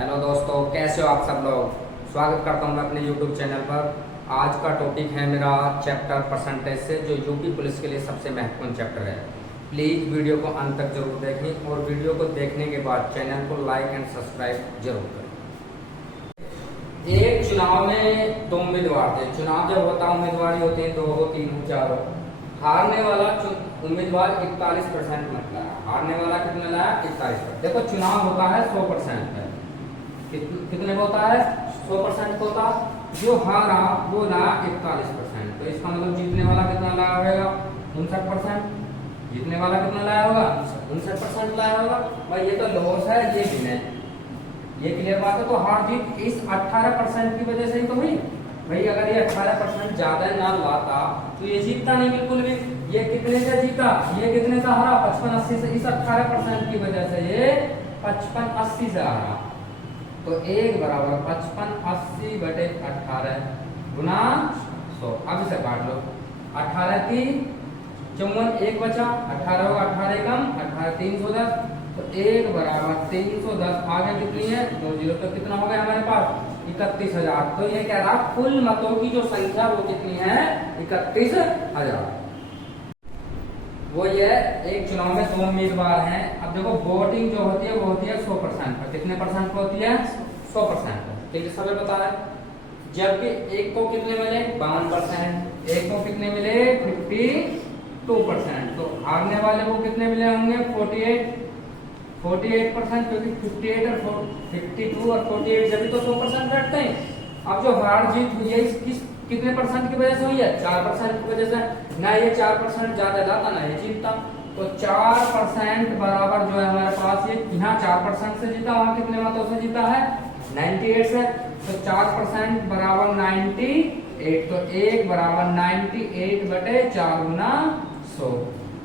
Hello दोस्तों, कैसे हो आप सब लोग। स्वागत करता हूं मैं अपने YouTube चैनल पर। आज का टॉपिक है मेरा चैप्टर परसेंटेज से, जो यूपी पुलिस के लिए सबसे महत्वपूर्ण चैप्टर है। प्लीज़ वीडियो को अंत तक जरूर देखें और वीडियो को देखने के बाद चैनल को लाइक एंड सब्सक्राइब जरूर करें। एक चुनाव में दो उम्मीदवार थे। चुनाव जब होता उम्मीदवार होते हैं, 2 हो, 3 हो, 4 हो। हारने वाला उम्मीदवार 41% निकला। हारने वाला कितना लाया? 41%। देखो, चुनाव होता है 100% है। कितने का होता है? 100% होता। जो हारा वो लाया 41%। तो इसका मतलब जीतने वाला कितना लाया होगा? 59%। जीतने वाला कितना लाया होगा? 59% लाया होगा। भाई ये तो लॉस है, ये भी है। ये क्लियर बात है। तो हार जीत इस 18% की वजह से ही तो हुई। भाई अगर ये 18% ज्यादा ना लाता तो ये जीतता नहीं बिल्कुल भी। ये कितने से जीता? ये कितने से हारा? 55-80 से। इस 18% की वजह से ये 55-80 से हारा। तो 1 बराबर 55-80 बटे 18 गुना 100। अब इसे काट लो। 18 3 54, 1 बचा। 18 होगा, 18 कम 18 310। तो 1 बराबर 310। आगे कितनी है? 2 जीरो। तो कितना हो गया हमारे पास? 31,000। तो ये कह रहा कुल मतों की जो संख्या वो कितनी है? 31,000। वो ये एक चुनाव में 2 उम्मीदवार हैं। अब देखो, वोटिंग जो होती है वो होती है 100% पर। कितने परसेंट पर होती है? 100% पर। ठीक है, सभी बता रहे। जबकि एक को कितने मिले? 52%। एक को कितने मिले? 52%। तो हारने वाले को कितने मिले होंगे? 48%। क्योंकि 58 और 52 और 48 जब भी तो 100% बैठते हैं। अब जो हार जीत हुई है किस कितने परसेंट की वजह से हुई है? 4% की वजह से। ना ये 4% ज्यादा जाता ना ये जीतता। तो 4% बराबर जो है हमारे पास, ये यहाँ 4% से जीता, वहां कितने मतों से जीता है? 98 से। तो 4% बराबर 98। तो 1 बराबर 98 बटे 4 गुना 100।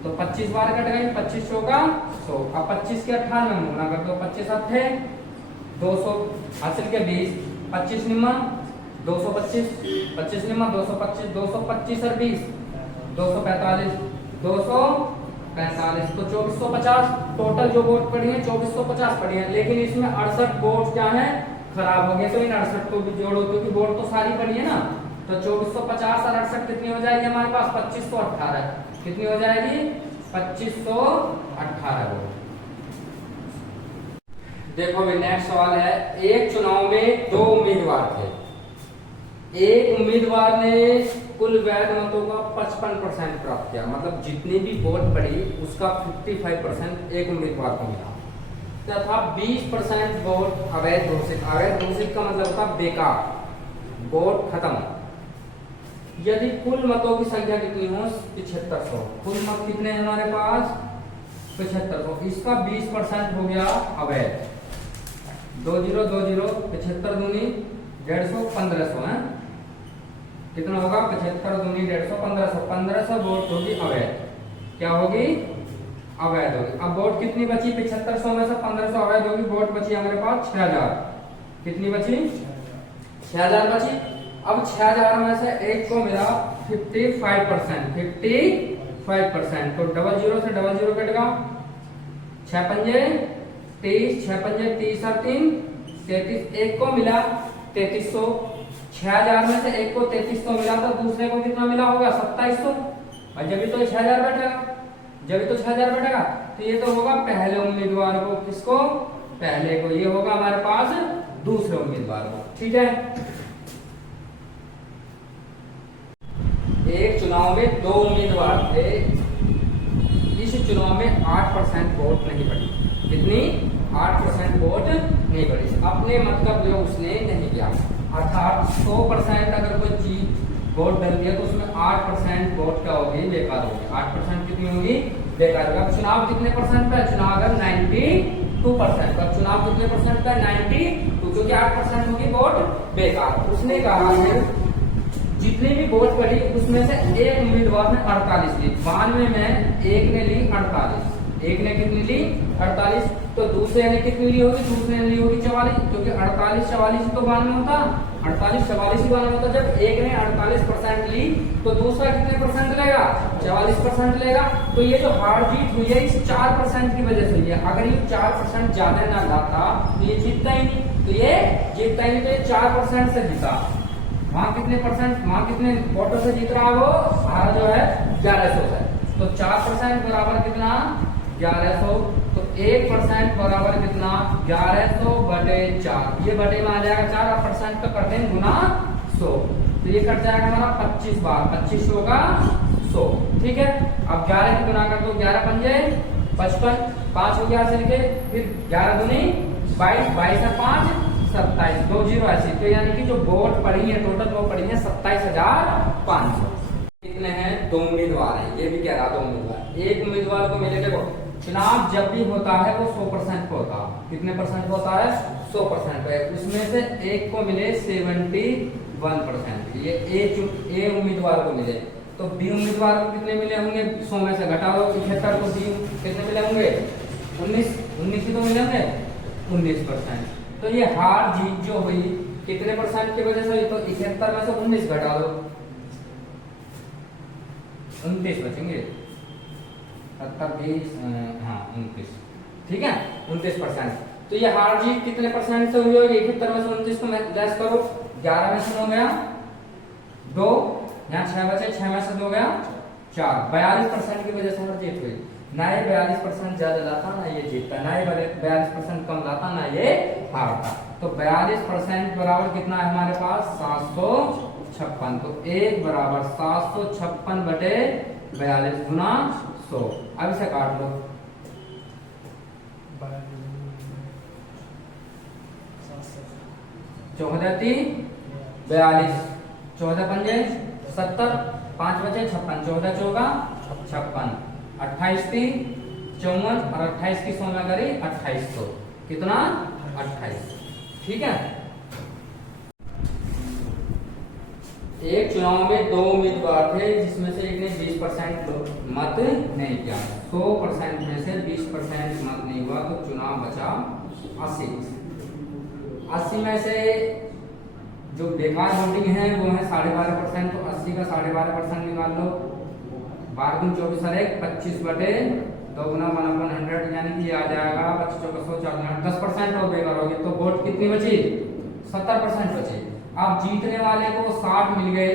तो 25 बार कट गई। 25 का 100। अब 25 के 98 में गुना कर दो। 25 अट्ठे 200 हासिल के 20। 25 निम्न 225। 25 निम्न 225। 225 और 20 245। 245 तो 2450। टोटल जो वोट पड़ी है 2450 पड़ी है। लेकिन इसमें 68 वोट क्या है? खराब हो गए। तो इन 68 को भी जोड़ो, क्योंकि वोट तो सारी पड़ी है ना। तो 2450 और 68 कितनी हो जाएगी हमारे पास? 2518। कितनी हो जाएगी? 2518 वोट। देखो भाई, नेक्स्ट सवाल है। एक चुनाव में 2 उम्मीदवार थे। एक उम्मीदवार ने कुल वैध मतों का 55% प्राप्त किया। मतलब जितनी भी वोट पड़ी उसका 55% एक उम्मीदवार को मिला। तथा 20% वोट अवैध घोषित। अवैध घोषित का मतलब था बेकार, वोट खत्म। यदि कुल मतों की संख्या कितनी हो? 7500। कुल मत कितने हैं हमारे पास? 7500। इसका 20% हो गया अवैध। 2 जीरो 2 जीरो। 75 दूनी 150 1500 है। कितना होगा? 75 दूनी 150 1500। 1500 वोट होगी अवैध। क्या होगी? अवैध होगी। अब वोट कितनी बची? 7500 में से 1500 अवैध होगी। वोट बची हमारे पास 6000। कितनी बची? 6000 बची। अब 6000 में से एक को मिला 55%। 55%। तो 00 से 00 कटेगा। 6 पंजे 30। 6 पंजे 30 और 3 33। एक को मिला 3300। 6000 में से एक को 3300 मिला, तो दूसरे को कितना मिला होगा? 2700। और जब भी तो 6000 बैठेगा। जब भी तो 6000 बैठेगा। तो ये तो होगा पहले उम्मीदवार को। किसको? पहले को। ये होगा हमारे पास दूसरे उम्मीदवार को। ठीक है। एक चुनाव में 2 उम्मीदवार थे। इस चुनाव में 8% वोट नहीं पड़ी। कितनी? 8% वोट नहीं पड़ी। अपने मत का प्रयोग उसने नहीं किया। अर्थात 100% अगर कोई चीज वोट डल दिया तो उसमें 8% वोट क्या होगी? बेकार होगी। 8% कितनी होगी? बेकार होगी। चुनाव कितने परसेंट पे? चुनाव अगर 92% का। चुनाव कितने परसेंट पे? 92। क्योंकि 8% होगी वोट बेकार। उसने कहा है जितनी भी वोट पड़ी उसमें से एक उम्मीदवार ने 48 ली। 92 में एक ने ली 48। एक ने कितनी ली? 48। तो दूसरे ने कितनी ली होगी? दूसरे ने ली होगी 44। क्योंकि 48 44 तो 92 होता। 48 44 ही 92 होता। जब एक ने 48% ली तो दूसरा कितने परसेंट लेगा? 44% लेगा। तो ये जो हार जीत हुई है इस 4% की वजह से हुई है। अगर ये 4% ज्यादा ना लाता तो ये जीतता ही नहीं। तो ये जीतता ही नहीं, तो ये 4% से जीता। वहां कितने परसेंट, वहां कितने वोटों से जीत रहा है वो, हमारा जो है 1100 से। तो 4% बराबर कितना, 1100। तो 1% बराबर कितना, 1100 बटे 4। ये बटे में आ जाएगा 4, और परसेंट का करते हैं गुना 100। तो ये कट जाएगा हमारा 25 बार, 25 होगा 100। ठीक है, अब 11 की गुना कर दो, 11 पंजे 55, 5 हो गया ऐसे लिखे, फिर 11 दूनी 22, 22 और 5 27, 2 0 ऐसे। तो यानी कि जो वोट पड़ी है टोटल वो पड़ी है 27,500। कितने हैं, 2 उम्मीदवार हैं, ये भी कह रहा 2 उम्मीदवार। एक उम्मीदवार को मिले, देखो चुनाव जब भी होता है वो 100% पे होता है। कितने परसेंट होता है, 100% पे। उसमें से एक को मिले 71%, ये ए उम्मीदवार को मिले। तो बी उम्मीदवार को कितने मिले होंगे, 100 में से घटा दो 71 को, बी कितने मिले होंगे, 19 ही तो मिले होंगे, 19%। तो ये हार जीत जो हुई कितने परसेंट की वजह से हुई, तो 71 में से 19 घटा दो, 29 बचेंगे, 70 20 हाँ 29। ठीक है, 29%। तो ये हार जीत कितने परसेंट से हुई होगी, 71 में से 29 को लेस करो, 11 में से हो गया 2, यहाँ 6 बचे, 6 में से 2 गया 4, 42% की वजह से हार जीत हुई। ना ये 42% ज्यादा लाता, ना ये जीतता, ना ये 42% कम लाता, ना ये हारता। तो 42% बराबर कितना है हमारे पास, 756। तो 1 बराबर 756 बटे 42 गुना 100। अब इसे काट लो, 14 3 42, 14 पंजे 70, 5 बचे 56, 14 चौका 56, 28 3 54, और 28 की 100 में करी 2800, कितना 28। ठीक है, एक चुनाव में 2 उम्मीदवार थे, जिसमें से एक ने 20% मत नहीं किया। 100% में से 20% मत नहीं हुआ, तो चुनाव बचा 80। 80 में से जो बेकार वोटिंग है वो है 12.5%, तो 80 का 12.5% निकाल लो, 12 गुना 24 और 1 25 बटे 2 गुना 1/100, यानी कि आ जाएगा 25 100 10% और बेकार होगी। तो वोट कितनी बची, 70% बची। अब जीतने वाले को 60 मिल गए,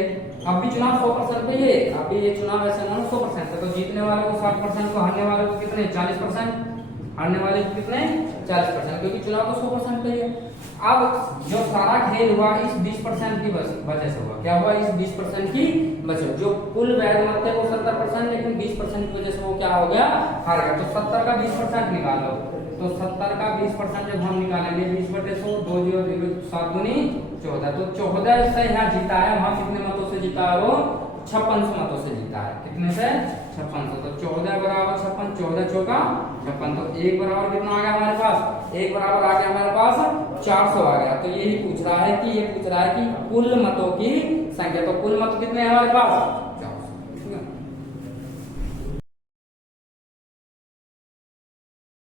अब भी चुनाव 100% पे ही है, अभी ये चुनाव ऐसा ना 100% है। तो जीतने वाले को 60%, को हारने वाले को कितने 40%, हारने वाले को कितने 40%, क्योंकि चुनाव तो 100% पे ही है। अब जो सारा खेल हुआ इस 20% की वजह से हुआ, क्या हुआ, इस 20% की वजह, जो कुल वैध मत थे वो 70%, लेकिन 20% की वजह से वो क्या हो गया, हार गया। तो 70 का 20% निकाल लो, तो 70 का 20% जब हम निकालेंगे 20 बटे 100, 2 0 0 7 दूनी 14, तो 14 से यहाँ जीता है। वहां कितने मतों से जीता है वो, 5600 मतों से जीता है। कितने से, 5600। तो 14 बराबर 56, 14 चौका 56। तो 1 बराबर कितना आ गया हमारे पास, 1 बराबर आ गया हमारे पास 400 आ गया। तो यही पूछ रहा है कि, ये पूछ रहा है कि कुल मतों की संख्या। तो कुल मत कितने हैं हमारे पास,